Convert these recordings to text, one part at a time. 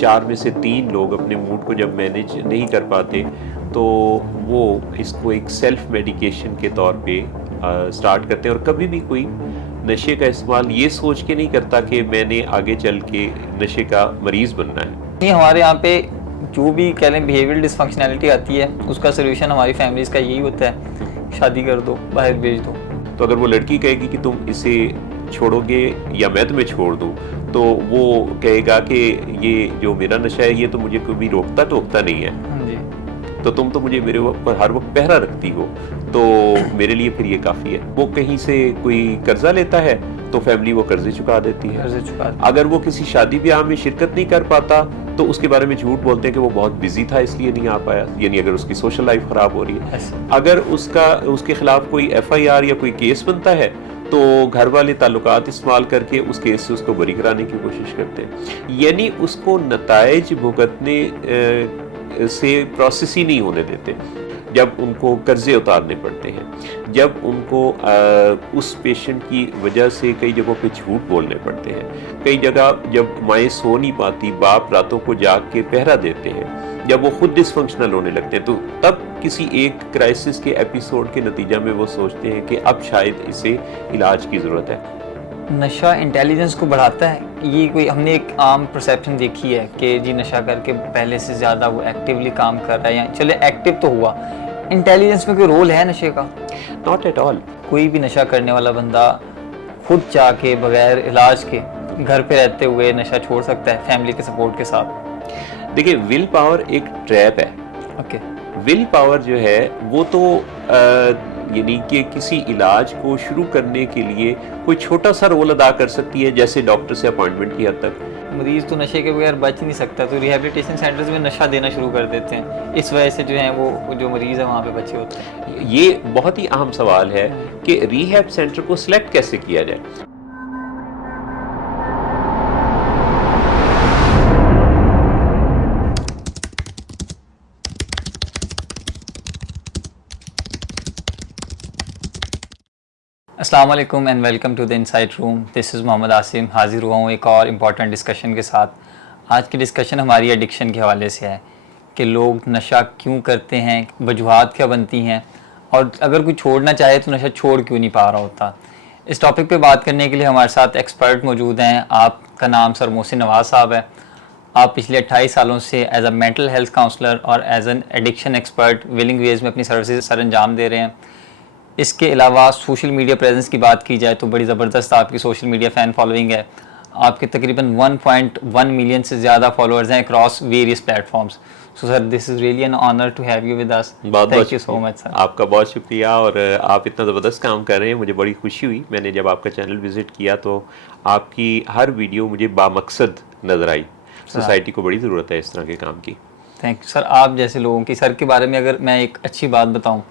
4 में से 3 लोग अपने मूड को जब मैनेज नहीं कर पाते तो वो इसको एक सेल्फ मेडिकेशन के तौर पे स्टार्ट करते हैं। और कभी भी कोई नशे का इस्तेमाल ये सोच के नहीं करता कि मैंने आगे चल के नशे का मरीज़ बनना है। नहीं, हमारे यहाँ पे जो भी कह लें बिहेवियरल डिसफंक्शनैलिटी आती है उसका सोल्यूशन हमारी फैमिलीज़ का यही होता है, शादी कर दो, बाहर भेज दो। तो अगर वो लड़की कहेगी कि तुम इसे छोड़ोगे या मैं तुम्हें छोड़ दूँ, तो वो कहेगा कि ये जो मेरा नशा है ये तो मुझे कभी रोकता टोकता नहीं है, हाँ जी, तो तुम तो मुझे मेरे ऊपर हर वक्त पहरा रखती हो, तो मेरे लिए फिर ये काफ़ी है। वो कहीं से कोई कर्जा लेता है तो फैमिली वो कर्जे चुका देती है। कर्जे चुका। अगर वो किसी शादी ब्याह में शिरकत नहीं कर पाता तो उसके बारे में झूठ बोलते हैं कि वो बहुत बिजी था इसलिए नहीं आ पाया, यानी अगर उसकी सोशल लाइफ खराब हो रही है। अगर उसके खिलाफ कोई FIR या कोई केस बनता है तो घर वाले ताल्लुकात इस्तेमाल करके उस केस से उसको बरी कराने की कोशिश करते हैं, यानी उसको नताइज भुगतने से प्रोसेस ही नहीं होने देते। जब उनको कर्जे उतारने पड़ते हैं, जब उनको उस पेशेंट की वजह से कई जगहों पे झूठ बोलने पड़ते हैं, कई जगह जब माएँ सो नहीं पाती, बाप रातों को जाग के पहरा देते हैं, जब वो खुद डिसफंक्शनल होने लगते हैं, तो तब किसी एक क्राइसिस के एपिसोड के नतीजा में वो सोचते हैं कि अब शायद इसे इलाज की ज़रूरत है। नशा इंटेलिजेंस को बढ़ाता है, ये कोई हमने एक आम परसेप्शन देखी है कि जी नशा करके पहले से ज़्यादा वो एक्टिवली काम कर रहा है, या चले एक्टिव तो हुआ, इंटेलिजेंस में कोई रोल है नशे का? Not at all. कोई भी नशा करने वाला बंदा खुद चाह के बगैर इलाज के घर पे रहते हुए नशा छोड़ सकता है फैमिली के सपोर्ट के साथ। देखिए, विल पावर एक ट्रैप है। ओके, विल पावर जो है वो तो यानी कि किसी इलाज को शुरू करने के लिए कोई छोटा सा रोल अदा कर सकती है, जैसे डॉक्टर से अपॉइंटमेंट की हद तक। मरीज तो नशे के बगैर बच नहीं सकता, तो रिहैबिलिटेशन सेंटर्स में नशा देना शुरू कर देते हैं, इस वजह से जो है वो जो मरीज है वहाँ पे बचे होते हैं। ये बहुत ही अहम सवाल है कि रिहैब सेंटर को सिलेक्ट कैसे किया जाए। अस्सलाम वालेकुम and welcome to the insight room. This is Mohammad Asim, हाजिर हुआ हूँ एक और इम्पॉर्टेंट डिस्कशन के साथ। आज की डिस्कशन हमारी एडिक्शन के हवाले से है कि लोग नशा क्यों करते हैं, वजूहात क्या बनती हैं, और अगर कोई छोड़ना चाहे तो नशा छोड़ क्यों नहीं पा रहा होता। इस टॉपिक पे बात करने के लिए हमारे साथ एक्सपर्ट मौजूद हैं। आपका नाम सर मोहसिन नवाज साहब है। आप पिछले 28 सालों से as a mental health counsellor और as an addiction expert willing ways में अपनी सर्विसेज सर अंजाम दे रहे हैं। इसके अलावा सोशल मीडिया प्रेजेंस की बात की जाए तो बड़ी ज़बरदस्त आपकी सोशल मीडिया फ़ैन फॉलोइंग है। आपके तकरीबन 1.1 मिलियन से ज़्यादा फॉलोअर्स हैं across various platforms. So sir, this is really an honour to have you with us. Thank you so much sir. आपका बहुत शुक्रिया, और आप इतना ज़बरदस्त काम कर रहे हैं, मुझे बड़ी खुशी हुई। मैंने जब आपका चैनल विज़िट किया तो आपकी हर वीडियो मुझे बामकसद नज़र आई। सोसाइटी को बड़ी ज़रूरत है इस तरह के काम की। Thank you sir. आप जैसे लोगों की सर के बारे में अगर मैं एक अच्छी बात बताऊं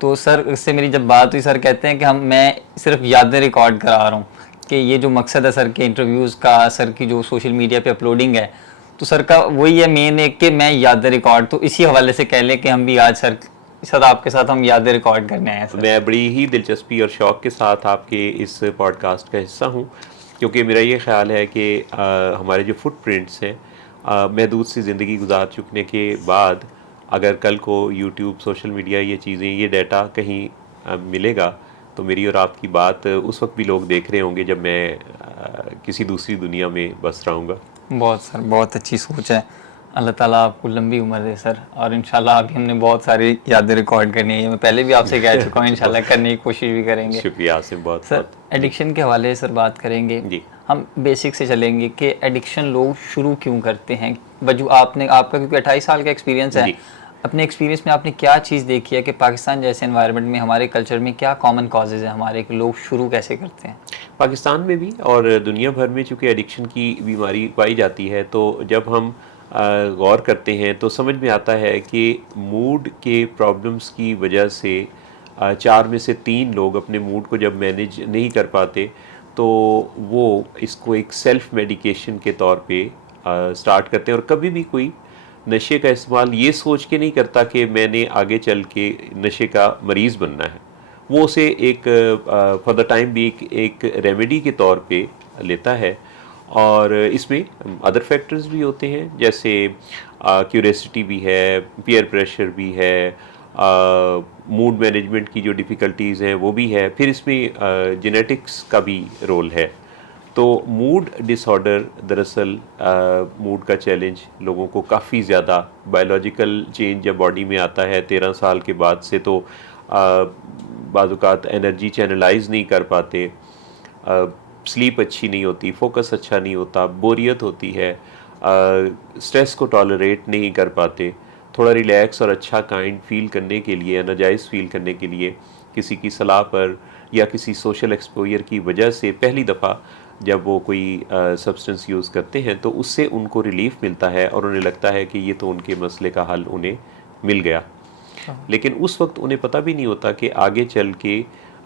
तो सर, इससे मेरी जब बात हुई, सर कहते हैं कि मैं सिर्फ यादें रिकॉर्ड करा रहा हूँ, कि ये जो मकसद है सर के इंटरव्यूज़ का, सर की जो सोशल मीडिया पे अपलोडिंग है, तो सर का वही है मेन एक कि मैं यादें रिकॉर्ड, तो इसी हवाले से कह लें कि हम भी आज सर आपके साथ हम यादें रिकॉर्ड करने आए हैं। मैं बड़ी ही दिलचस्पी और शौक़ के साथ आपके इस पॉडकास्ट का हिस्सा हूँ, क्योंकि मेरा ये ख्याल है कि हमारे जो फुटप्रिंट्स हैं, महदूद सी ज़िंदगी गुजार चुकने के बाद अगर कल को यूट्यूब, सोशल मीडिया, ये चीज़ें, ये डाटा कहीं मिलेगा तो मेरी और आपकी बात उस वक्त भी लोग देख रहे होंगे जब मैं किसी दूसरी दुनिया में बस रहूँगा। बहुत सर, बहुत अच्छी सोच है। अल्लाह ताला आपको लंबी उम्र दे सर, और इंशाल्लाह अभी हमने बहुत सारी यादें रिकॉर्ड करनी है। मैं पहले भी आपसे कह चुका हूँ, इंशाल्लाह करने की कोशिश भी करेंगे। शुक्रिया आसिम, बहुत सर। एडिक्शन के हवाले से सर बात करेंगे जी। हम बेसिक से चलेंगे कि एडिक्शन लोग शुरू क्यों करते हैं। आपका क्योंकि 28 साल का एक्सपीरियंस है, अपने एक्सपीरियंस में आपने क्या चीज़ देखी है कि पाकिस्तान जैसे एनवायरनमेंट में, हमारे कल्चर में क्या कॉमन कॉजेज़ हैं हमारे कि लोग शुरू कैसे करते हैं? पाकिस्तान में भी और दुनिया भर में चूँकि एडिक्शन की बीमारी पाई जाती है, तो जब हम गौर करते हैं तो समझ में आता है कि मूड के प्रॉब्लम्स की वजह से 4 में से 3 लोग अपने मूड को जब मैनेज नहीं कर पाते तो वो इसको एक सेल्फ मेडिकेशन के तौर पे स्टार्ट करते हैं। और कभी भी कोई नशे का इस्तेमाल ये सोच के नहीं करता कि मैंने आगे चल के नशे का मरीज़ बनना है, वो उसे एक फॉर द टाइम भी एक रेमेडी के तौर पे लेता है। और इसमें अदर फैक्टर्स भी होते हैं, जैसे क्यूरियोसिटी भी है, पीयर प्रेशर भी है, मूड मैनेजमेंट की जो डिफ़िकल्टीज़ हैं वो भी है, फिर इसमें जेनेटिक्स का भी रोल है। तो मूड डिसऑर्डर दरअसल मूड का चैलेंज लोगों को काफ़ी ज़्यादा, बायोलॉजिकल चेंज जब बॉडी में आता है 13 साल के बाद से, तो बाज़-औक़ात एनर्जी चैनलाइज नहीं कर पाते, स्लीप अच्छी नहीं होती, फोकस अच्छा नहीं होता, बोरियत होती है, स्ट्रेस को टॉलरेट नहीं कर पाते। थोड़ा रिलैक्स और अच्छा काइंड फील करने के लिए, एनर्जाइज फील करने के लिए किसी की सलाह पर या किसी सोशल एक्सपोजर की वजह से पहली दफ़ा जब वो कोई सब्सटेंस यूज़ करते हैं तो उससे उनको रिलीफ मिलता है और उन्हें लगता है कि ये तो उनके मसले का हल उन्हें मिल गया। लेकिन उस वक्त उन्हें पता भी नहीं होता कि आगे चल के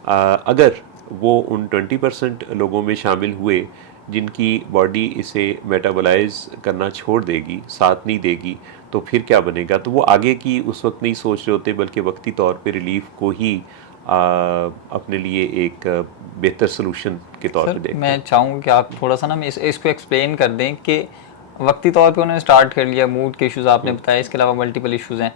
अगर वो उन 20% लोगों में शामिल हुए जिनकी बॉडी इसे मेटाबोलाइज करना छोड़ देगी, साथ नहीं देगी, तो फिर क्या बनेगा। तो वो आगे की उस वक्त नहीं सोच रहे होते, बल्कि वक्ती तौर पे रिलीफ को ही अपने लिए एक बेहतर सोल्यूशन के तौर पे देखते मैं हैं। चाहूँगा कि आप थोड़ा सा ना इसको एक्सप्लेन कर दें कि वक्ती तौर पे उन्होंने स्टार्ट कर लिया, मूड के इश्यूज़ आपने बताया, इसके अलावा मल्टीपल इश्यूज़ हैं,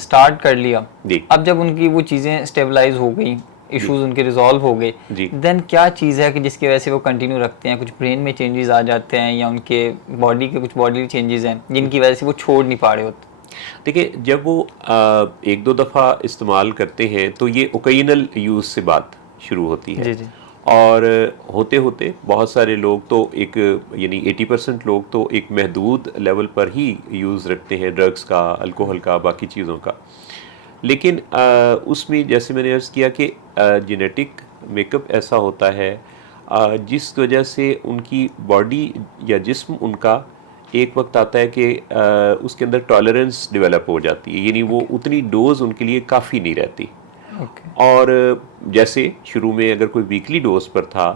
स्टार्ट कर लिया, जी अब जब उनकी वो चीज़ें स्टेबलाइज हो गई, जी इश्यूज़ उनके रिजॉल्व हो गए, जी देन क्या चीज़ है कि जिसकी वजह से वो कंटिन्यू रखते हैं? कुछ ब्रेन में चेंजेस आ जाते हैं या उनके बॉडी के कुछ बॉडी चेंजेस हैं जिनकी वजह से वो छोड़ नहीं पा रहे होते? देखिए, जब वो एक दो दफ़ा इस्तेमाल करते हैं तो ये ओकेजनल यूज़ से बात शुरू होती है, जी जी। और होते होते बहुत सारे लोग तो एक, यानी 80% लोग तो एक महदूद लेवल पर ही यूज़ रखते हैं ड्रग्स का, अल्कोहल का, बाकी चीज़ों का। लेकिन उसमें जैसे मैंने अर्ज़ किया कि जेनेटिक मेकअप ऐसा होता है जिस वजह से उनकी बॉडी या जिस्म उनका एक वक्त आता है कि उसके अंदर टॉलरेंस डेवलप हो जाती है, यानी वो उतनी डोज उनके लिए काफ़ी नहीं रहती। ओके। और जैसे शुरू में अगर कोई वीकली डोज पर था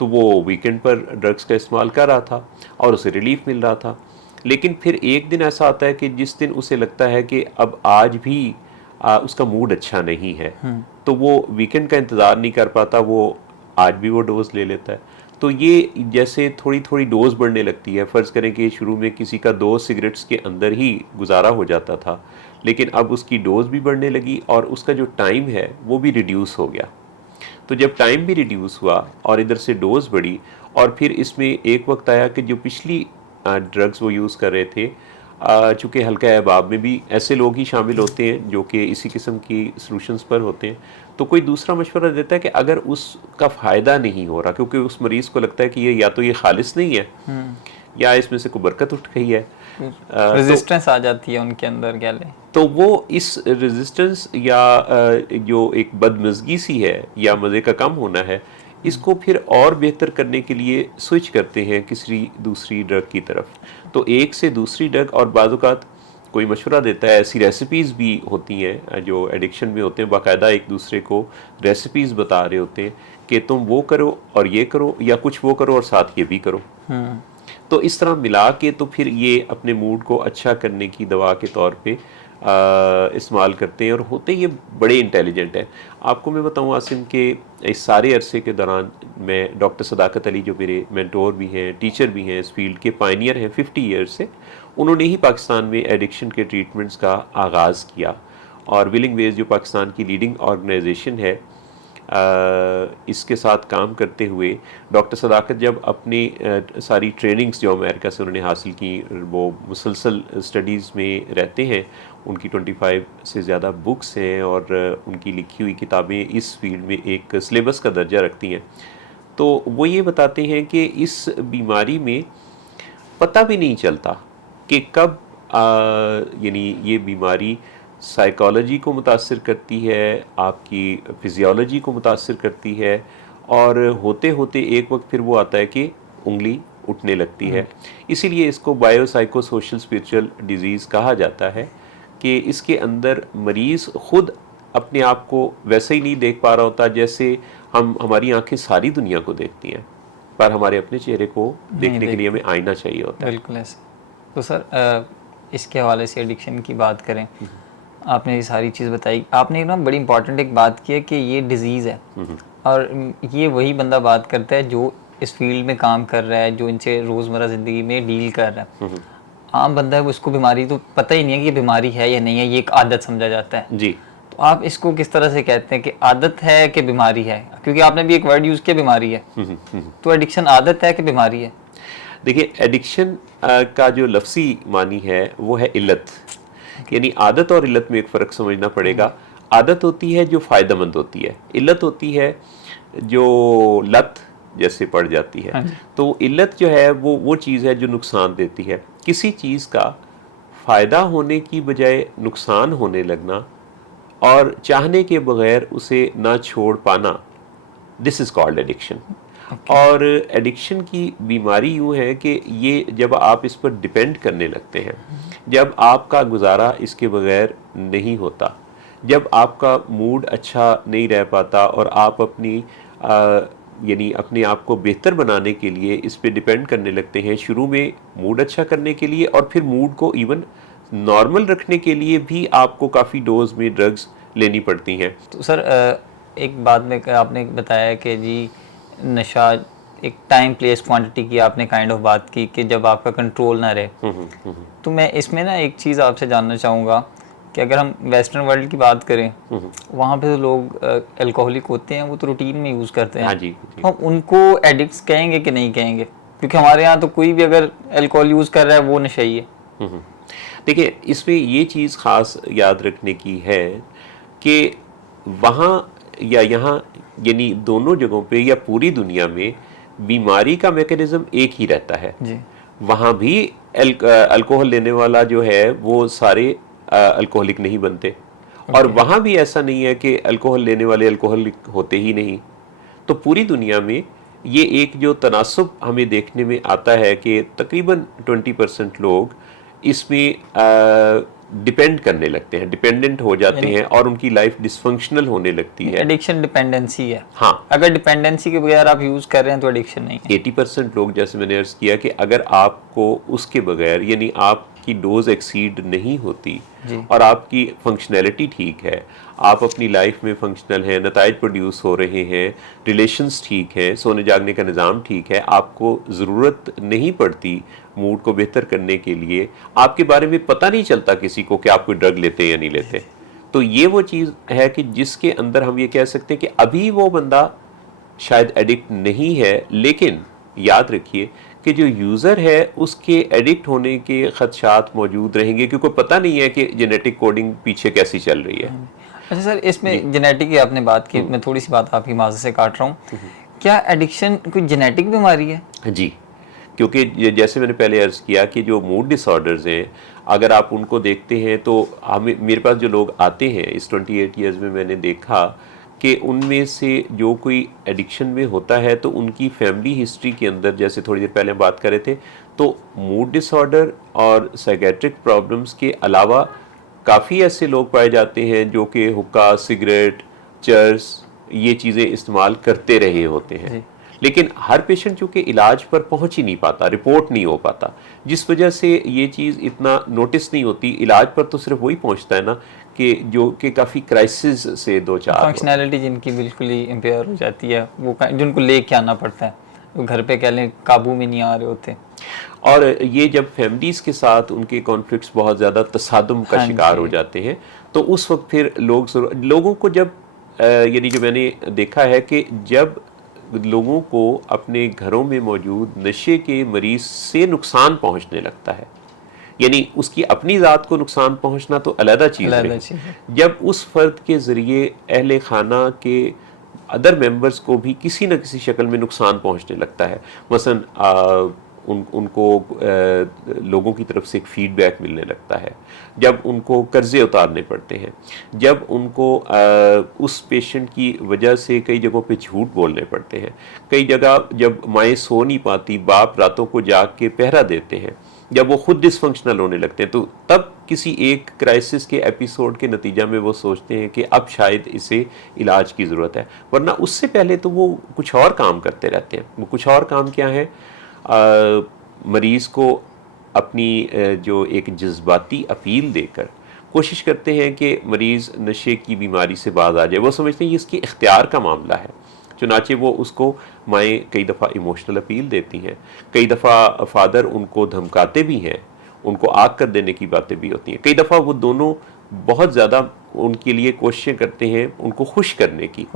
तो वो वीकेंड पर ड्रग्स का इस्तेमाल कर रहा था और उसे रिलीफ मिल रहा था। लेकिन फिर एक दिन ऐसा आता है कि जिस दिन उसे लगता है कि अब आज भी उसका मूड अच्छा नहीं है, तो वो वीकेंड का इंतज़ार नहीं कर पाता, वो आज भी वो डोज ले लेता है। तो ये जैसे थोड़ी थोड़ी डोज बढ़ने लगती है। फ़र्ज़ करें कि शुरू में किसी का 2 सिगरेट्स के अंदर ही गुजारा हो जाता था, लेकिन अब उसकी डोज भी बढ़ने लगी और उसका जो टाइम है वो भी रिड्यूस हो गया। तो जब टाइम भी रिड्यूस हुआ और इधर से डोज बढ़ी, और फिर इसमें एक वक्त आया कि जो पिछली ड्रग्स वो यूज़ कर रहे थे, चूँकि हल्का अहबाब में भी ऐसे लोग ही शामिल होते हैं जो कि इसी किस्म की सॉल्यूशंस पर होते हैं, तो कोई दूसरा मशवरा देता है कि अगर उसका फ़ायदा नहीं हो रहा, क्योंकि उस मरीज़ को लगता है कि ये या तो ये खालिस नहीं है या इसमें से कोई बरकत उठ गई है, रेजिस्टेंस आ जाती है उनके अंदर, क्या ले। तो वो इस रेजिस्टेंस या जो एक बदमज़गी सी है या मज़े का कम होना है, इसको फिर और बेहतर करने के लिए स्विच करते हैं किसी दूसरी ड्रग की तरफ। तो एक से दूसरी ड्रग, और बाज़-औक़ात कोई मशवरा देता है, ऐसी रेसिपीज़ भी होती हैं जो एडिक्शन में होते हैं, बाकायदा एक दूसरे को रेसिपीज़ बता रहे होते हैं कि तुम वो करो और ये करो, या कुछ वो करो और साथ ये भी करो। तो इस तरह मिला के तो फिर ये अपने मूड को अच्छा करने की दवा के तौर पे इस्तेमाल करते हैं, और होते ये बड़े इंटेलिजेंट हैं। आपको मैं बताऊं आसिम के इस सारे अरसे के दौरान मैं डॉक्टर सदाकत अली, जो मेरे मेंटोर भी हैं, टीचर भी हैं, इस फील्ड के पायनियर हैं 50 ईयर्स से, उन्होंने ही पाकिस्तान में एडिक्शन के ट्रीटमेंट्स का आगाज़ किया। और विलिंग वेज जो पाकिस्तान की लीडिंग ऑर्गेनाइजेशन है, इसके साथ काम करते हुए डॉक्टर सदाकत जब अपनी सारी ट्रेनिंग्स जो अमेरिका से उन्होंने हासिल की, वो मुसलसल स्टडीज़ में रहते हैं, उनकी 25 से ज़्यादा बुक्स हैं और उनकी लिखी हुई किताबें इस फील्ड में एक सिलेबस का दर्जा रखती हैं। तो वो ये बताते हैं कि इस बीमारी में पता भी नहीं चलता कि कब यानी ये बीमारी साइकोलॉजी को मुतासिर करती है, आपकी फिजियोलॉजी को मुतासिर करती है, और होते होते एक वक्त फिर वो आता है कि उंगली उठने लगती है। इसीलिए इसको बायोसाइको सोशल स्पिरिचुअल डिजीज़ कहा जाता है, कि इसके अंदर मरीज़ खुद अपने आप को वैसे ही नहीं देख पा रहा होता जैसे हमारी आंखें सारी दुनिया को देखती हैं, पर हमारे अपने चेहरे को देखने के लिए हमें आईना चाहिए होता है। बिल्कुल ऐसे। तो सर इसके हवाले से एडिक्शन की बात करें, आपने ये सारी चीज़ बताई, आपने ना बड़ी इंपॉर्टेंट एक बात की है कि ये डिज़ीज़ है, और ये वही बंदा बात करता है जो इस फील्ड में काम कर रहा है, जो इनसे रोज़मर्रा ज़िंदगी में डील कर रहा है, आम बंदा है वो, इसको बीमारी तो पता ही नहीं है कि ये बीमारी है या नहीं है, ये एक आदत समझा जाता है जी। तो आप इसको किस तरह से कहते हैं कि आदत है कि बीमारी है? क्योंकि आपने भी एक वर्ड यूज़ किया बीमारी है, तो एडिक्शन आदत है कि बीमारी है? देखिए, एडिक्शन का जो लफ्ज़ी मानी है वो है इल्लत, यानी आदत और इल्लत में एक फ़र्क समझना पड़ेगा। आदत होती है जो फ़ायदेमंद होती है, इल्लत होती है जो लत जैसे पड़ जाती है। तो इल्लत जो है वो चीज़ है जो नुकसान देती है। किसी चीज़ का फ़ायदा होने की बजाय नुकसान होने लगना और चाहने के बगैर उसे ना छोड़ पाना, दिस इज़ कॉल्ड एडिक्शन। और एडिक्शन की बीमारी यूँ है कि ये जब आप इस पर डिपेंड करने लगते हैं, जब आपका गुजारा इसके बगैर नहीं होता, जब आपका मूड अच्छा नहीं रह पाता और आप अपनी यानी अपने आप को बेहतर बनाने के लिए इस पे डिपेंड करने लगते हैं, शुरू में मूड अच्छा करने के लिए और फिर मूड को इवन नॉर्मल रखने के लिए भी आपको काफ़ी डोज में ड्रग्स लेनी पड़ती हैं। तो सर एक बात में आपने बताया कि जी नशा एक टाइम प्लेस क्वांटिटी की आपने काइंड ऑफ बात की कि जब आपका कंट्रोल ना रहे। तो मैं इसमें ना एक चीज़ आपसे जानना चाहूँगा कि अगर हम वेस्टर्न वर्ल्ड की बात करें, वहाँ पे तो लोग अल्कोहलिक होते हैं, वो तो रूटीन में यूज़ करते हैं। हाँ जी, तो हम उनको एडिक्ट्स कहेंगे कि नहीं कहेंगे? क्योंकि हमारे यहाँ तो कोई भी अगर अल्कोहल यूज़ कर रहा है वो नशेई है। देखिए, इसमें ये चीज़ ख़ास याद रखने की है कि वहाँ या यहाँ, यानी दोनों जगहों पे या पूरी दुनिया में बीमारी का मैकेनिज्म एक ही रहता है जी। वहाँ भी अल्कोहल लेने वाला जो है वो सारे अल्कोहलिक नहीं बनते, और वहाँ भी ऐसा नहीं है कि अल्कोहल लेने वाले अल्कोहलिक होते ही नहीं। तो पूरी दुनिया में ये एक जो तनासुब हमें देखने में आता है कि तकरीबन 20% लोग इसमें डिपेंड करने लगते हैं, डिपेंडेंट हो जाते हैं और उनकी लाइफ डिसफंक्शनल होने लगती है। एडिक्शन डिपेंडेंसी है। हाँ, अगर डिपेंडेंसी के बगैर आप यूज़ कर रहे हैं तो एडिक्शन नहीं है। 80% लोग, जैसे मैंने अर्ज किया, कि अगर आपको उसके बगैर, यानी आपकी डोज एक्सीड नहीं होती और आपकी फंक्शनैलिटी ठीक है, आप अपनी लाइफ में फंक्शनल हैं, नताइज प्रोड्यूस हो रहे हैं, रिलेशंस ठीक हैं, सोने जागने का निज़ाम ठीक है, आपको ज़रूरत नहीं पड़ती मूड को बेहतर करने के लिए, आपके बारे में पता नहीं चलता किसी को कि आप कोई ड्रग लेते हैं या नहीं लेते, तो ये वो चीज़ है कि जिसके अंदर हम ये कह सकते हैं कि अभी वो बंदा शायद एडिक्ट नहीं है, लेकिन याद रखिए कि जो यूज़र है उसके एडिक्ट होने के खदशात मौजूद रहेंगे, क्योंकि पता नहीं है कि जेनेटिक कोडिंग पीछे कैसी चल रही है। अच्छा सर, इसमें जेनेटिक की आपने बात की, मैं थोड़ी सी बात आपकी माज़ से काट रहा हूँ। क्या एडिक्शन कोई जेनेटिक बीमारी है? जी, क्योंकि जैसे मैंने पहले अर्ज़ किया कि जो मूड डिसऑर्डर्स हैं, अगर आप उनको देखते हैं तो हमें, मेरे पास जो लोग आते हैं इस 28 ईयर्स में, मैंने देखा कि उनमें से जो कोई एडिक्शन में होता है तो उनकी फैमिली हिस्ट्री के अंदर, जैसे थोड़ी देर पहले हम बात कर रहे थे, तो मूड डिसऑर्डर और साइकेट्रिक प्रॉब्लम्स के अलावा काफ़ी ऐसे लोग पाए जाते हैं जो कि हुक्का, सिगरेट, चर्स, ये चीज़ें इस्तेमाल करते रहे होते हैं, लेकिन हर पेशेंट चूँकि इलाज पर पहुंच ही नहीं पाता, रिपोर्ट नहीं हो पाता, जिस वजह से ये चीज़ इतना नोटिस नहीं होती। इलाज पर तो सिर्फ वही पहुंचता है ना कि जो कि काफ़ी क्राइसिस से दो चार, फंक्शनैलिटी जिनकी बिल्कुल ही इम्पेयर हो जाती है, वो जिनको लेके आना पड़ता है, वो घर पे कह लें काबू में नहीं आ रहे होते। और ये जब फैमिलीज़ के साथ उनके कॉन्फ्लिक्ट्स बहुत ज़्यादा तसादुम का शिकार हो जाते हैं, तो उस वक्त फिर लोगों को जब यानी जो मैंने देखा है कि जब लोगों को अपने घरों में मौजूद नशे के मरीज से नुकसान पहुंचने लगता है, यानी उसकी अपनी ज़ात को नुकसान पहुंचना तो अलग चीज़ है, जब उस फर्द के ज़रिए अहले खाना के अदर मेंबर्स को भी किसी न किसी शक्ल में नुकसान पहुंचने लगता है, मसलन उनको लोगों की तरफ से एक फीडबैक मिलने लगता है, जब उनको कर्जे उतारने पड़ते हैं, जब उनको उस पेशेंट की वजह से कई जगहों पे झूठ बोलने पड़ते हैं, कई जगह जब माएँ सो नहीं पाती, बाप रातों को जाग के पहरा देते हैं, जब वो खुद डिसफंक्शनल होने लगते हैं, तो तब किसी एक क्राइसिस के एपिसोड के नतीजा में वो सोचते हैं कि अब शायद इसे इलाज की ज़रूरत है, वरना उससे पहले तो वो कुछ और काम करते रहते हैं। वो कुछ और काम क्या है? मरीज़ को अपनी जो एक जज्बाती अपील देकर कोशिश करते हैं कि मरीज़ नशे की बीमारी से बाज आ जाए। वो समझते हैं ये इसके इख्तियार का मामला है, चुनाचे वो उसको माएँ कई दफ़ा इमोशनल अपील देती हैं, कई दफ़ा फादर उनको धमकाते भी हैं, उनको आग कर देने की बातें भी होती हैं। कई दफ़ा वो दोनों बहुत ज़्यादा उनके लिए कोशिशें करते हैं उनको खुश करने की,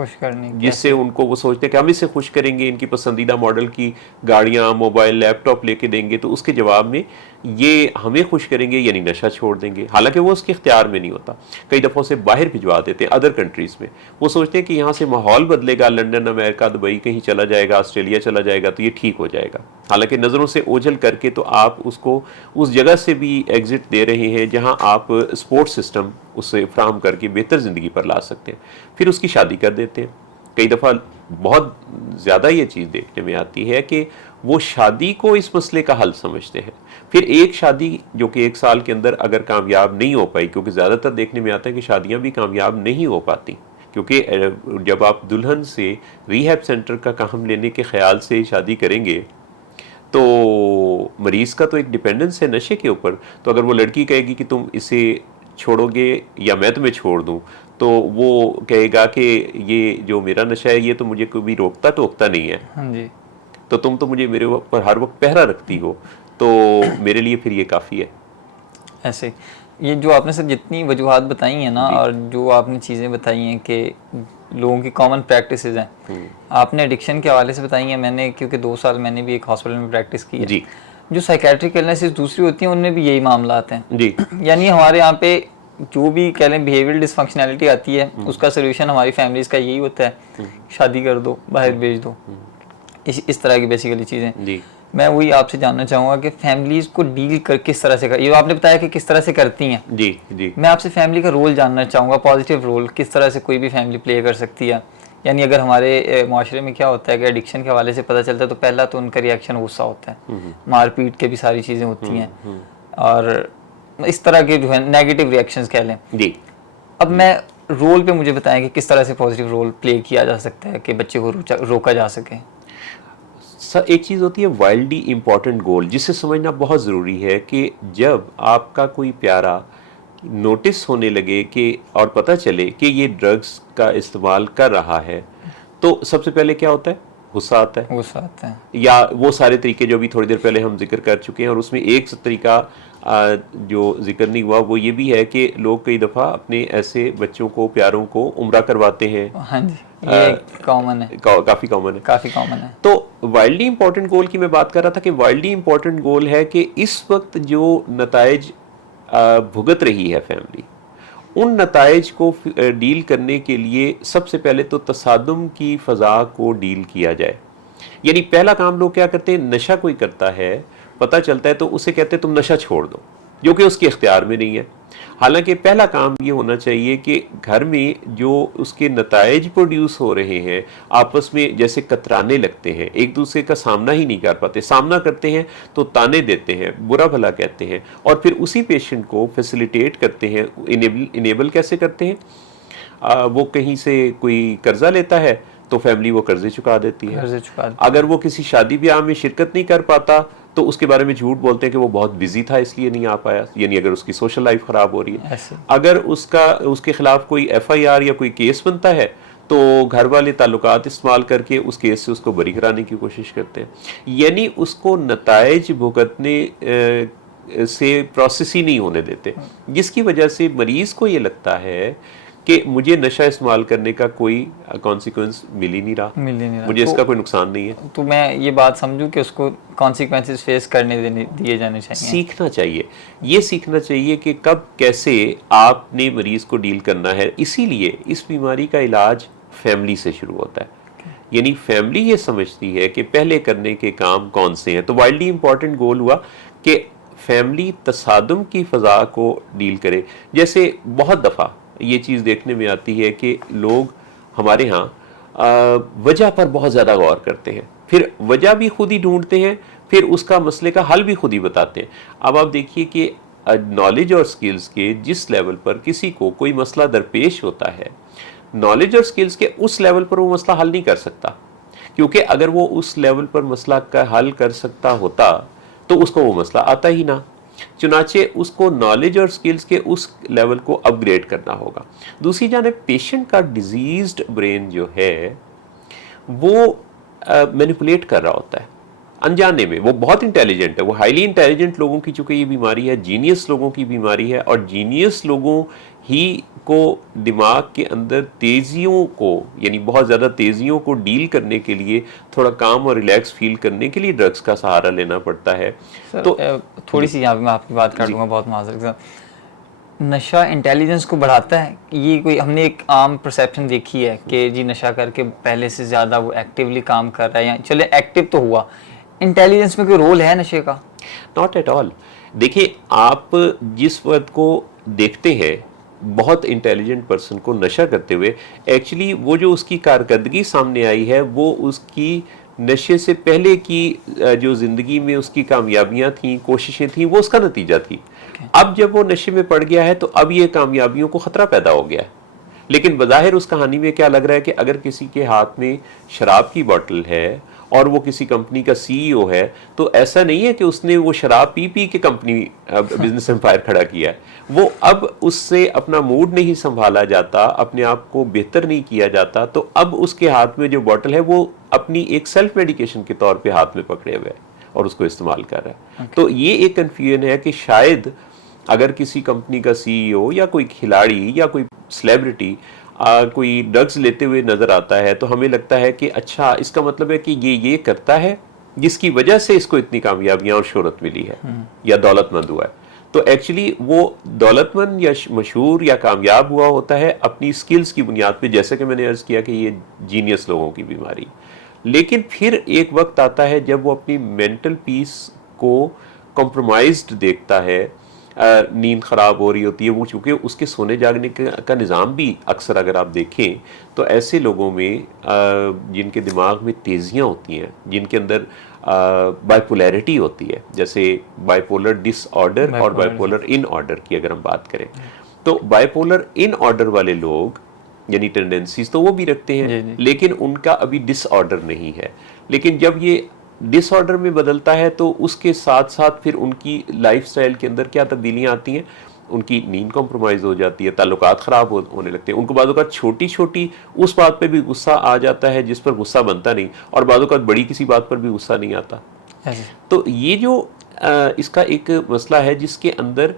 जिससे उनको वो सोचते हैं कि हम इसे खुश करेंगे, इनकी पसंदीदा मॉडल की गाड़ियाँ, मोबाइल, लैपटॉप लेके देंगे तो उसके जवाब में ये हमें खुश करेंगे यानी नशा छोड़ देंगे। हालांकि वो उसके इख्तियार में नहीं होता। कई दफ़ा उसे बाहर भिजवा देते हैं अदर कंट्रीज़ में। वो सोचते हैं कि यहाँ से माहौल बदलेगा, लंदन, अमेरिका, दुबई कहीं चला जाएगा, ऑस्ट्रेलिया चला जाएगा तो ये ठीक हो जाएगा। हालांकि नज़रों से ओझल करके तो आप उसको उस जगह से भी एग्ज़िट दे रहे हैं जहाँ आप सपोर्ट सिस्टम उसे फ्राहम करके बेहतर ज़िंदगी पर ला सकते हैं। फिर उसकी शादी कर देते हैं। कई दफ़ा बहुत ज़्यादा ये चीज़ देखने में आती है कि वो शादी को इस मसले का हल समझते हैं। फिर एक शादी जो कि 1 साल के अंदर अगर कामयाब नहीं हो पाई, क्योंकि ज़्यादातर देखने में आता है कि शादियाँ भी कामयाब नहीं हो पाती, क्योंकि जब आप दुल्हन से रिहैब सेंटर का काम लेने के ख्याल से शादी करेंगे तो मरीज़ का तो एक डिपेंडेंस है नशे के ऊपर। तो अगर वो लड़की कहेगी कि तुम इसे छोड़ोगे या मैं तुम्हें छोड़ दूं, तो वो कहेगा कि ये जो मेरा नशा है ये तो मुझे कभी रोकता टोकता नहीं है। हाँ जी। तो तुम तो मुझे मेरे ऊपर हर वक्त पहरा रखती हो, तो मेरे लिए फिर ये काफ़ी है। ऐसे ये जो आपने सर जितनी वजूहात बताई हैं ना, और जो आपने चीज़ें बताई हैं कि लोगों की कॉमन प्रैक्टिसेस हैं, आपने एडिक्शन के हवाले से बताई हैं। मैंने क्योंकि 2 साल मैंने भी एक हॉस्पिटल में प्रैक्टिस की है। जी। जो साइकेट्रिक इलनेसेस दूसरी होती हैं उनमें भी यही मामला आते हैं जी। यानी हमारे यहाँ पे जो भी कह लें बिहेवियरल डिसफंक्शनैलिटी आती है उसका सोल्यूशन हमारी फैमिलीज़ का यही होता है, शादी कर दो, बाहर भेज दो, इस तरह की बेसिकली चीज़ें। जी। मैं वही आपसे जानना चाहूँगा कि फैमिलीज़ को डील कर किस तरह से कर, ये आपने बताया कि किस तरह से करती हैं। जी। जी। मैं आपसे फैमिली का रोल जानना चाहूँगा, पॉजिटिव रोल किस तरह से कोई भी फैमिली प्ले कर सकती है। यानी अगर हमारे माशरे में क्या होता है कि एडिक्शन के हवाले से पता चलता है तो पहला तो उनका रिएक्शन गुस्सा होता है, मारपीट के भी सारी चीज़ें होती हैं, और इस तरह के जो है नेगेटिव रिएक्शंस कह लें। जी। अब मैं रोल पे मुझे बताएं कि किस तरह से पॉजिटिव रोल प्ले किया जा सकता है कि बच्चे को रोका जा सके। एक चीज़ होती है वाइल्डली इम्पॉर्टेंट गोल, जिसे समझना बहुत ज़रूरी है कि जब आपका कोई प्यारा नोटिस होने लगे कि और पता चले कि ये ड्रग्स का इस्तेमाल कर रहा है, तो सबसे पहले क्या होता है? गुस्सा आता है। गुस्सा आता है, या वो सारे तरीके जो अभी थोड़ी देर पहले हम जिक्र कर चुके हैं, और उसमें एक तरीका जो जिक्र नहीं हुआ वो ये भी है कि लोग कई दफ़ा अपने ऐसे बच्चों को, प्यारों को उम्रा करवाते हैं। हाँ जी, ये कॉमन है, काफ़ी कॉमन है, काफ़ी कॉमन है। तो वाइल्डली इंपॉर्टेंट गोल की मैं बात कर रहा था कि वाइल्डली इंपॉर्टेंट गोल है कि इस वक्त जो नताइज भुगत रही है फैमिली, उन नताइज को डील करने के लिए सबसे पहले तो तसादुम की फ़ज़ा को डील किया जाए। यानी पहला काम लोग क्या करते हैं, नशा कोई करता है, पता चलता है तो उसे कहते हैं तुम नशा छोड़ दो, जो कि उसके इख्तियार में नहीं है। हालांकि पहला काम ये होना चाहिए कि घर में जो उसके नताइज प्रोड्यूस हो रहे हैं आपस में जैसे कतराने लगते हैं, एक दूसरे का सामना ही नहीं कर पाते, सामना करते हैं तो ताने देते हैं, बुरा भला कहते हैं, और फिर उसी पेशेंट को फैसिलिटेट करते हैं। इनेबल कैसे करते हैं? वो कहीं से कोई कर्जा लेता है तो फैमिली वो कर्जे चुका देती है। अगर वो किसी शादी ब्याह में शिरकत नहीं कर पाता तो उसके बारे में झूठ बोलते हैं कि वो बहुत बिजी था इसलिए नहीं आ पाया, यानी अगर उसकी सोशल लाइफ खराब हो रही है। अगर उसके खिलाफ कोई FIR या कोई केस बनता है तो घर वाले ताल्लुकात इस्तेमाल करके उस केस से उसको बरी कराने की कोशिश करते हैं। यानी उसको नताइज भुगतने से प्रोसेस ही नहीं होने देते, जिसकी वजह से मरीज को ये लगता है कि मुझे नशा इस्तेमाल करने का कोई कॉन्सिक्वेंस मिल ही नहीं रहा, मुझे इसका कोई नुकसान नहीं है। तो मैं ये बात समझूं कि उसको कॉन्सिक्वेंसेस फेस करने दिए जाने चाहिए। सीखना चाहिए, ये सीखना चाहिए कि कब कैसे आपने मरीज को डील करना है। इसीलिए इस बीमारी का इलाज फैमिली से शुरू होता है। यानी फैमिली ये समझती है कि पहले करने के काम कौन से हैं। तो वाइल्डली इंपॉर्टेंट गोल हुआ कि फैमिली तसादुम की फ़ज़ा को डील करे। जैसे बहुत दफ़ा ये चीज़ देखने में आती है कि लोग हमारे यहाँ वजह पर बहुत ज़्यादा गौर करते हैं, फिर वजह भी खुद ही ढूंढते हैं, फिर उसका मसले का हल भी खुद ही बताते हैं। अब आप देखिए कि नॉलेज और स्किल्स के जिस लेवल पर किसी को कोई मसला दरपेश होता है, नॉलेज और स्किल्स के उस लेवल पर वो मसला हल नहीं कर सकता, क्योंकि अगर वो उस लेवल पर मसला का हल कर सकता होता तो उसको वो मसला आता ही ना। चुनाचे उसको नॉलेज और स्किल्स के उस लेवल को अपग्रेड करना होगा। दूसरी जानिब पेशेंट का डिजीज्ड ब्रेन जो है वो मैनिपुलेट कर रहा होता है अनजाने में। वो बहुत इंटेलिजेंट है, वो हाईली इंटेलिजेंट लोगों की चूंकि ये बीमारी है, जीनियस लोगों की बीमारी है, और जीनियस लोगों ही को दिमाग के अंदर तेजियों को, यानी बहुत ज़्यादा तेजियों को डील करने के लिए, थोड़ा काम और रिलैक्स फील करने के लिए ड्रग्स का सहारा लेना पड़ता है। तो थोड़ी सी यहाँ पे मैं आपकी बात कर लूँगा, बहुत माजरत। नशा इंटेलिजेंस को बढ़ाता है? ये कोई हमने एक आम परसेप्शन देखी है कि जी नशा करके पहले से ज़्यादा वो एक्टिवली काम कर रहा है, या चले एक्टिव तो हुआ, इंटेलिजेंस में कोई रोल है नशे का? Not at all. देखिए, आप जिस वक्त को देखते हैं बहुत इंटेलिजेंट पर्सन को नशा करते हुए, एक्चुअली वो जो उसकी कारकर्दगी सामने आई है वो उसकी नशे से पहले की जो ज़िंदगी में उसकी कामयाबियां थी, कोशिशें थी, वो उसका नतीजा थी। अब जब वो नशे में पड़ गया है तो अब ये कामयाबियों को ख़तरा पैदा हो गया है। लेकिन बज़ाहिर उस कहानी में क्या लग रहा है कि अगर किसी के हाथ में शराब की बोतल है और वो किसी कंपनी का सीईओ है, तो ऐसा नहीं है कि उसने वो शराब पी पी के कंपनी बिजनेस एम्पायर खड़ा किया है। वो अब उससे अपना मूड नहीं संभाला जाता, अपने आप को बेहतर नहीं किया जाता, तो अब उसके हाथ में जो बोतल है वो अपनी एक सेल्फ मेडिकेशन के तौर पे हाथ में पकड़े हुए है और उसको इस्तेमाल कर रहा है। तो ये एक कन्फ्यूजन है कि शायद अगर किसी कंपनी का सीईओ या कोई खिलाड़ी या कोई सेलिब्रिटी कोई ड्रग्स लेते हुए नजर आता है तो हमें लगता है कि अच्छा, इसका मतलब है कि ये करता है जिसकी वजह से इसको इतनी कामयाबियां और शोहरत मिली है या दौलतमंद हुआ है। तो एक्चुअली वो दौलतमंद या मशहूर या कामयाब हुआ होता है अपनी स्किल्स की बुनियाद पे, जैसे कि मैंने अर्ज किया कि ये जीनियस लोगों की बीमारी। लेकिन फिर एक वक्त आता है जब वो अपनी मेंटल पीस को कॉम्प्रोमाइज्ड देखता है, नींद ख़राब हो रही होती है, वो चूँकि उसके सोने जागने का निज़ाम भी अक्सर अगर आप देखें तो ऐसे लोगों में जिनके दिमाग में तेज़ियाँ होती हैं, जिनके अंदर बाइपोलैरिटी होती है, जैसे बाइपोलर डिसऑर्डर और बाइपोलर इन ऑर्डर की अगर हम बात करें, तो बाइपोलर इन ऑर्डर वाले लोग यानी टेंडेंसीज तो वो भी रखते हैं, लेकिन उनका अभी डिसऑर्डर नहीं है। लेकिन जब ये डिसऑर्डर में बदलता है तो उसके साथ साथ फिर उनकी लाइफस्टाइल के अंदर क्या तब्दीलियां आती हैं, उनकी नींद कॉम्प्रोमाइज़ हो जाती है, ताल्लुकात ख़राब होने लगते हैं, उनको बाज़ औक़ात छोटी छोटी उस बात पे भी गुस्सा आ जाता है जिस पर गुस्सा बनता नहीं, और बाज़ औक़ात बड़ी किसी बात पर भी गुस्सा नहीं आता। तो ये जो इसका एक मसला है जिसके अंदर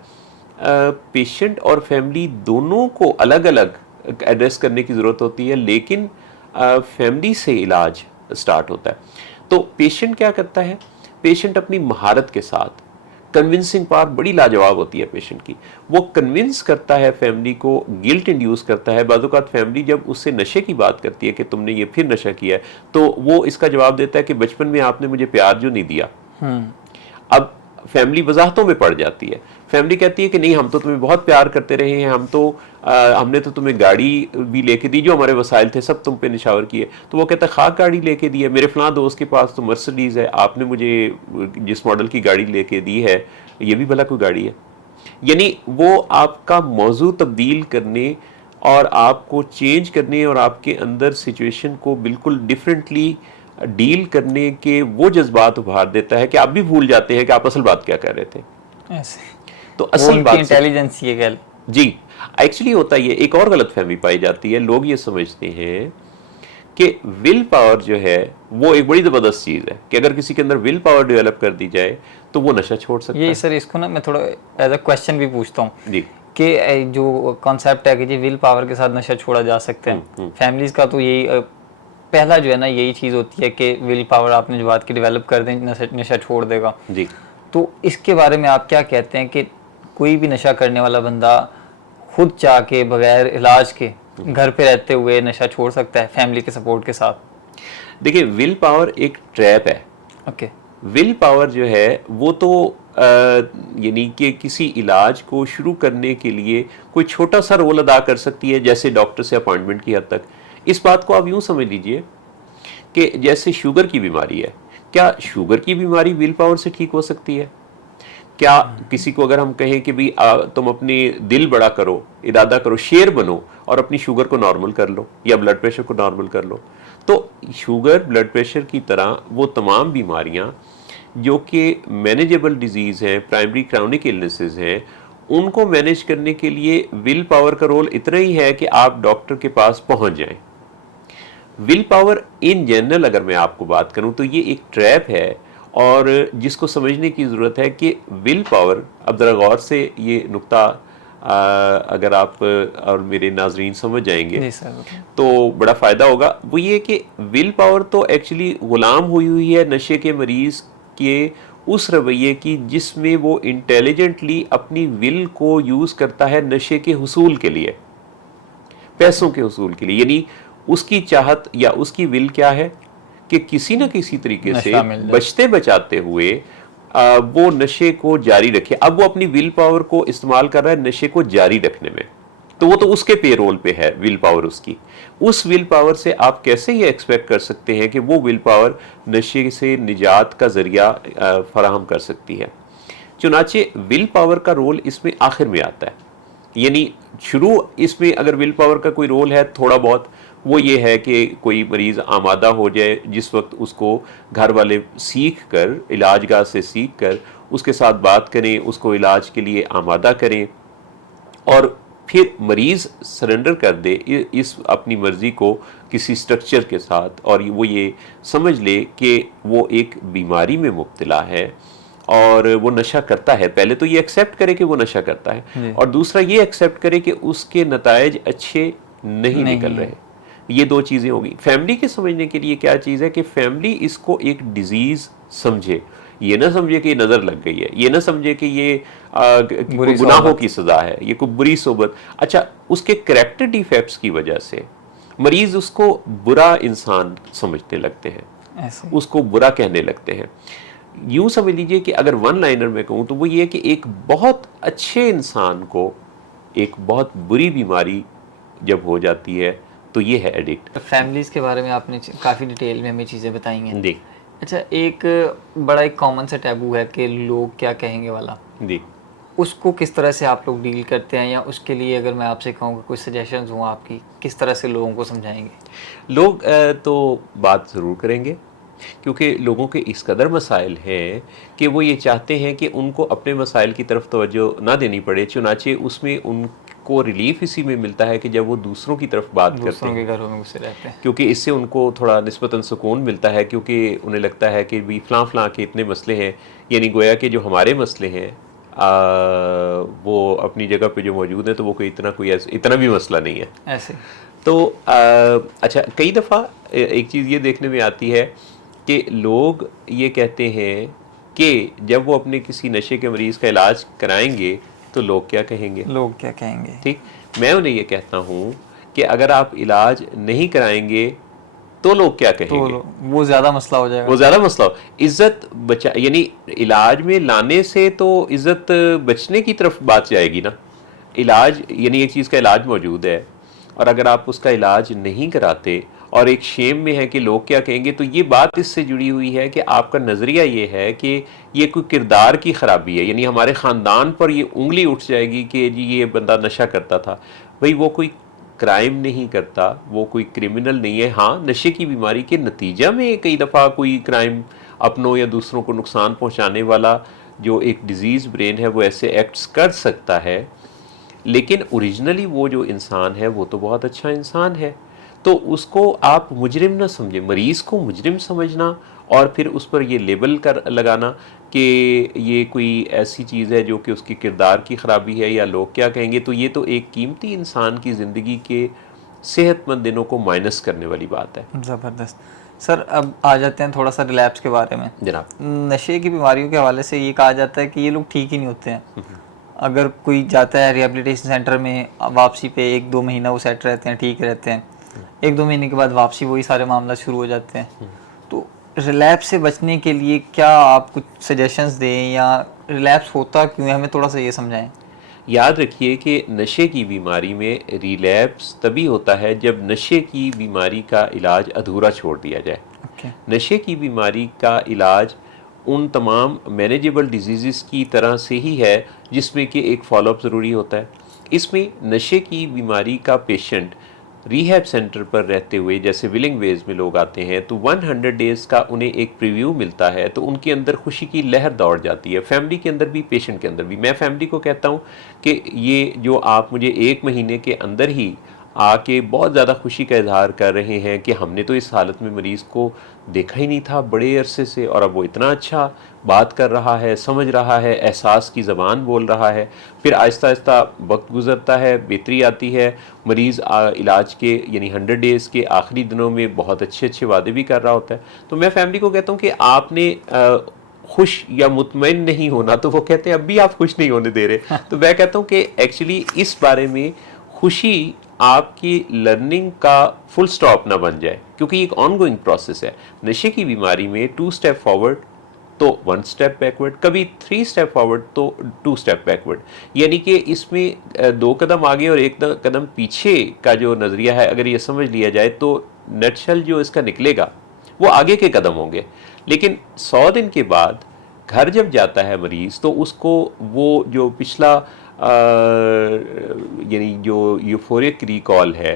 पेशेंट और फैमिली दोनों को अलग अलग एड्रेस करने की ज़रूरत होती है, लेकिन फैमिली से इलाज स्टार्ट होता है। तो पेशेंट क्या करता है, पेशेंट अपनी महारत के साथ, कन्विंसिंग पावर बड़ी लाजवाब होती है पेशेंट की, वो कन्विंस करता है फैमिली को, गिल्ट इंड्यूस करता है। बाज़ औक़ात फैमिली जब उससे नशे की बात करती है कि तुमने ये फिर नशा किया है, तो वो इसका जवाब देता है कि बचपन में आपने मुझे प्यार जो नहीं दिया। अब फैमिली वजाहतों में पड़ जाती है, फैमिली कहती है कि नहीं, हम तो तुम्हें बहुत प्यार करते रहे हैं, हमने तो तुम्हें गाड़ी भी लेके दी, जो हमारे वसाइल थे सब तुम पे निशावर किए। तो वो कहता है खाक गाड़ी लेके दी है, मेरे फलां दोस्त के पास तो मर्सिडीज़ है, आपने मुझे जिस मॉडल की गाड़ी लेके दी है ये भी भला कोई गाड़ी है। यानी वो आपका मौजू तब्दील करने और आपको चेंज करने और आपके अंदर सिचुएशन को बिल्कुल डिफरेंटली डील करने के वो जज्बात उभार देता है कि आप भी भूल जाते हैं कि आप असल बात क्या कर रहे थे। ऐसे तो असल बात इंटेलिजेंस ये गल जी एक्चुअली होता है। ये एक और गलत फहमी पाई जाती है, लोग ये समझते हैं कि विल पावर जो है वो एक बड़ी ज़बरदस्त चीज़ है कि अगर किसी के अंदर विल पावर डेवलप कर दी जाए तो वो नशा छोड़ सकता है। ये सर इसको ना मैं थोड़ा एज अ क्वेश्चन भी पूछता हूँ जी कि जो कॉन्सेप्ट है कि जी विल पावर के साथ नशा छोड़ा जा सकता है, फैमिलीज का तो यही पहला जो है ना यही चीज़ होती है कि विल पावर आपने जो बात की डेवलप कर दें नशा छोड़ देगा जी। तो इसके बारे में आप क्या कहते हैं कि कोई भी नशा करने वाला बंदा खुद चाह के बगैर इलाज के घर पे रहते हुए नशा छोड़ सकता है फैमिली के सपोर्ट के साथ? देखिए, विल पावर एक ट्रैप है। ओके विल पावर जो है वो तो यानी कि किसी इलाज को शुरू करने के लिए कोई छोटा सा रोल अदा कर सकती है, जैसे डॉक्टर से अपॉइंटमेंट की हद तक। इस बात को आप यूं समझ लीजिए कि जैसे शुगर की बीमारी है, क्या शुगर की बीमारी विल पावर से ठीक हो सकती है? क्या किसी को अगर हम कहें कि भाई तुम अपने दिल बड़ा करो, इरादा करो, शेर बनो और अपनी शुगर को नॉर्मल कर लो या ब्लड प्रेशर को नॉर्मल कर लो, तो शुगर ब्लड प्रेशर की तरह वो तमाम बीमारियां जो कि मैनेजेबल डिजीज़ हैं, प्राइमरी क्राउनिक इलनेसेस हैं, उनको मैनेज करने के लिए विल पावर का रोल इतना ही है कि आप डॉक्टर के पास पहुंच जाएं। विल पावर इन जनरल अगर मैं आपको बात करूं तो ये एक ट्रैप है, और जिसको समझने की ज़रूरत है कि विल पावर, अब ज़रा गौर से ये नुक्ता अगर आप और मेरे नाजरीन समझ जाएंगे जी सर, बताइए। तो बड़ा फ़ायदा होगा। वो ये कि विल पावर तो एक्चुअली ग़ुलाम हुई है नशे के मरीज़ के उस रवैये की जिसमें वो इंटेलिजेंटली अपनी विल को यूज़ करता है नशे के हुसूल के लिए, पैसों के हुसूल के लिए। यानी उसकी चाहत या उसकी विल क्या है कि किसी न किसी तरीके से नशा मिल जाए। बचते बचाते हुए वो नशे को जारी रखे। अब वो अपनी विल पावर को इस्तेमाल कर रहा है नशे को जारी रखने में, तो वो तो उसके पेरोल पे है विल पावर उसकी। उस विल पावर से आप कैसे ये एक्सपेक्ट कर सकते हैं कि वो विल पावर नशे से निजात का जरिया फराहम कर सकती है। चुनाचे विल पावर का रोल इसमें आखिर में आता है। यानी शुरू इसमें अगर विल पावर का कोई रोल है थोड़ा बहुत, वो ये है कि कोई मरीज़ आमादा हो जाए, जिस वक्त उसको घर वाले सीख कर, इलाजगाह से सीख कर उसके साथ बात करें, उसको इलाज के लिए आमादा करें, और फिर मरीज़ सरेंडर कर दे इस अपनी मर्ज़ी को किसी स्ट्रक्चर के साथ, और वो ये समझ ले कि वो एक बीमारी में मुब्तला है और वो नशा करता है। पहले तो ये एक्सेप्ट करे कि वो नशा करता है, और दूसरा ये एक्सेप्ट करे कि उसके नतायज अच्छे नहीं निकल रहे। ये दो चीज़ें होगी। फैमिली के समझने के लिए क्या चीज़ है कि फैमिली इसको एक डिजीज़ समझे, ये ना समझे कि ये नज़र लग गई है, ये ना समझे कि ये कोई गुनाहों की सज़ा है, ये कोई बुरी सोबत। अच्छा, उसके करैक्टर डिफेक्ट्स की वजह से मरीज़ उसको बुरा इंसान समझने लगते हैं, उसको बुरा कहने लगते हैं। यूँ समझ लीजिए कि अगर वन लाइनर में कहूँ तो वो ये कि एक बहुत अच्छे इंसान को एक बहुत बुरी बीमारी जब हो जाती है तो ये है एडिक्ट। फैमिलीज़ के बारे में आपने काफ़ी डिटेल में हमें चीज़ें बताई हैं जी। अच्छा, एक बड़ा एक कॉमन सा टैबू है कि लोग क्या कहेंगे वाला, जी, उसको किस तरह से आप लोग डील करते हैं, या उसके लिए अगर मैं आपसे कहूँ कि कुछ सजेशंस हों आपकी, किस तरह से लोगों को समझाएंगे? लोग तो बात ज़रूर करेंगे, क्योंकि लोगों के इस कदर मसाइल हैं कि वो ये चाहते हैं कि उनको अपने मसाइल की तरफ तवज्जो ना देनी पड़े। चुनाचे उसमें उनको रिलीफ इसी में मिलता है कि जब वो दूसरों की तरफ बात करते दूसरों के हैं, घरों में घुसे रहते हैं, क्योंकि इससे उनको थोड़ा निस्बतन सुकून मिलता है, क्योंकि उन्हें लगता है कि भी फ़लाँ के इतने मसले हैं, यानी गोया कि जो हमारे मसले हैं वो अपनी जगह पे जो मौजूद है, तो वो कोई इतना भी मसला नहीं है ऐसे। तो अच्छा, कई दफ़ा एक चीज़ ये देखने में आती है कि लोग ये कहते हैं कि जब वो अपने किसी नशे के मरीज़ का इलाज कराएंगे तो लोग क्या कहेंगे। लोग क्या कहेंगे? ठीक, मैं उन्हें ये कहता हूँ कि अगर आप इलाज नहीं कराएंगे तो लोग क्या कहेंगे, तो वो ज़्यादा मसला हो जाएगा। वो ज़्यादा मसला हो। इज्जत बचा, यानी इलाज में लाने से तो इज्जत बचने की तरफ बात जाएगी ना। इलाज यानी एक चीज़ का इलाज मौजूद है, और अगर आप उसका इलाज नहीं कराते और एक शेम में है कि लोग क्या कहेंगे, तो ये बात इससे जुड़ी हुई है कि आपका नज़रिया ये है कि ये कोई किरदार की ख़राबी है, यानी हमारे ख़ानदान पर ये उंगली उठ जाएगी कि जी ये बंदा नशा करता था। भाई वो कोई क्राइम नहीं करता, वो कोई क्रिमिनल नहीं है। हाँ, नशे की बीमारी के नतीजा में कई दफ़ा कोई क्राइम अपनों या दूसरों को नुकसान पहुँचाने वाला जो एक डिजीज़ ब्रेन है वो ऐसे एक्ट्स कर सकता है, लेकिन ओरिजिनली वो जो इंसान है वो तो बहुत अच्छा इंसान है। तो उसको आप मुजरिम ना समझें, मरीज़ को मुजरिम समझना और फिर उस पर ये लेबल कर लगाना कि ये कोई ऐसी चीज़ है जो कि उसकी किरदार की ख़राबी है या लोग क्या कहेंगे, तो ये तो एक कीमती इंसान की ज़िंदगी के सेहतमंद दिनों को माइनस करने वाली बात है। ज़बरदस्त। सर, अब आ जाते हैं थोड़ा सा रिलैप्स के बारे में। जनाब, नशे की बीमारियों के हवाले से ये कहा जाता है कि ये लोग ठीक ही नहीं होते हैं। अगर कोई जाता है रिहेबिलिटेशन सेंटर में, वापसी पे 1-2 महीना वो सेट रहते हैं, ठीक रहते हैं, 1-2 महीने के बाद वापसी वही सारे मामला शुरू हो जाते हैं। तो रिलैप्स से बचने के लिए क्या आप कुछ सजेशंस दें, या रिलैप्स होता क्यों है, हमें थोड़ा सा ये समझाएं। याद रखिए कि नशे की बीमारी में रिलैप्स तभी होता है जब नशे की बीमारी का इलाज अधूरा छोड़ दिया जाए। नशे की बीमारी का इलाज उन तमाम मैनेजेबल डिजीज़ की तरह से ही है जिसमें कि एक फॉलोअप ज़रूरी होता है। इसमें नशे की बीमारी का पेशेंट रिहैब सेंटर पर रहते हुए, जैसे विलिंग वेज में लोग आते हैं, तो 100 डेज़ का उन्हें एक प्रीव्यू मिलता है, तो उनके अंदर खुशी की लहर दौड़ जाती है। फैमिली के अंदर भी, पेशेंट के अंदर भी। मैं फैमिली को कहता हूँ कि ये जो आप मुझे 1 महीने के अंदर ही आके बहुत ज़्यादा खुशी का इजहार कर रहे हैं कि हमने तो इस हालत में मरीज़ को देखा ही नहीं था बड़े अरसे से, और अब वो इतना अच्छा बात कर रहा है, समझ रहा है, एहसास की ज़बान बोल रहा है। फिर आहिस्ता आहिस्ता वक्त गुजरता है, बेहतरी आती है, मरीज़ इलाज के यानी 100 डेज़ के आखिरी दिनों में बहुत अच्छे अच्छे वादे भी कर रहा होता है। तो मैं फैमिली को कहता हूँ कि आपने खुश या मुतमईन नहीं होना, तो वो कहते हैं अब भी आप खुश नहीं होने दे रहे। तो मैं कहता हूँ कि एक्चुअली इस बारे में खुशी आपकी लर्निंग का फुल स्टॉप ना बन जाए, क्योंकि एक ऑनगोइंग प्रोसेस है। नशे की बीमारी में 2 स्टेप फॉरवर्ड तो 1 स्टेप बैकवर्ड, कभी 3 स्टेप फॉरवर्ड तो 2 स्टेप बैकवर्ड, यानी कि इसमें 2 कदम आगे और 1 कदम पीछे का जो नज़रिया है, अगर ये समझ लिया जाए तो नटशल जो इसका निकलेगा वो आगे के कदम होंगे। लेकिन 100 दिन के बाद घर जब जाता है मरीज़, तो उसको वो जो पिछला यानी जो यूफोरिक रिकॉल है,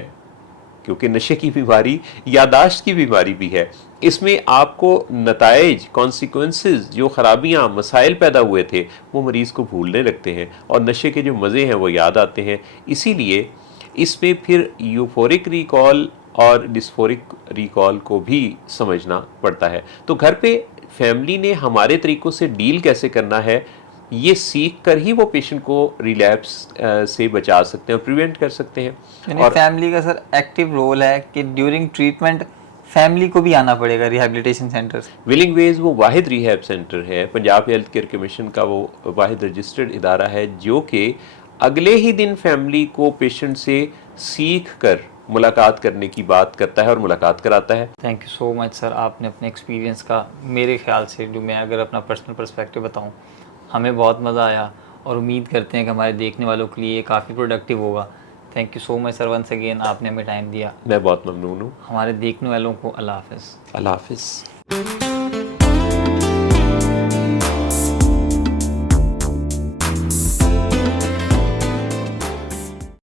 क्योंकि नशे की बीमारी यादाश्त की बीमारी भी है, इसमें आपको नताइज कॉन्सिक्वेंसेस जो ख़राबियाँ मसाइल पैदा हुए थे वो मरीज़ को भूलने लगते हैं, और नशे के जो मज़े हैं वो याद आते हैं। इसीलिए इसमें फिर यूफोरिक रिकॉल और डिस्फोरिक रिकॉल को भी समझना पड़ता है। तो घर पे फैमिली ने हमारे तरीक़ों से डील कैसे करना है, ये सीख कर ही वो पेशेंट को रिलैप्स से बचा सकते हैं और प्रिवेंट कर सकते हैं। और फैमिली का सर एक्टिव रोल है कि ड्यूरिंग ट्रीटमेंट फैमिली को भी आना पड़ेगा रिहैबिलिटेशन सेंटर से। विलिंग वेज वो वाहिद रिहैब सेंटर है, पंजाब हेल्थ केयर कमीशन का वो वाहिद रजिस्टर्ड इदारा है जो कि अगले ही दिन फैमिली को पेशेंट से सीख कर मुलाकात करने की बात करता है और मुलाकात कराता है। Thank you so much sir, आपने अपने एक्सपीरियंस का, मेरे ख्याल से जो मैं अगर अपना पर्सनल पर्सपेक्टिव बताऊं, हमें बहुत मज़ा आया और उम्मीद करते हैं कि हमारे देखने वालों के लिए काफ़ी प्रोडक्टिव होगा। Thank you so much sir once again, आपने हमें टाइम दिया। मैं बहुत ममनून हूँ। हमारे देखने वालों को अल्लाह हाफ़िज़। अल्लाह हाफ़िज़।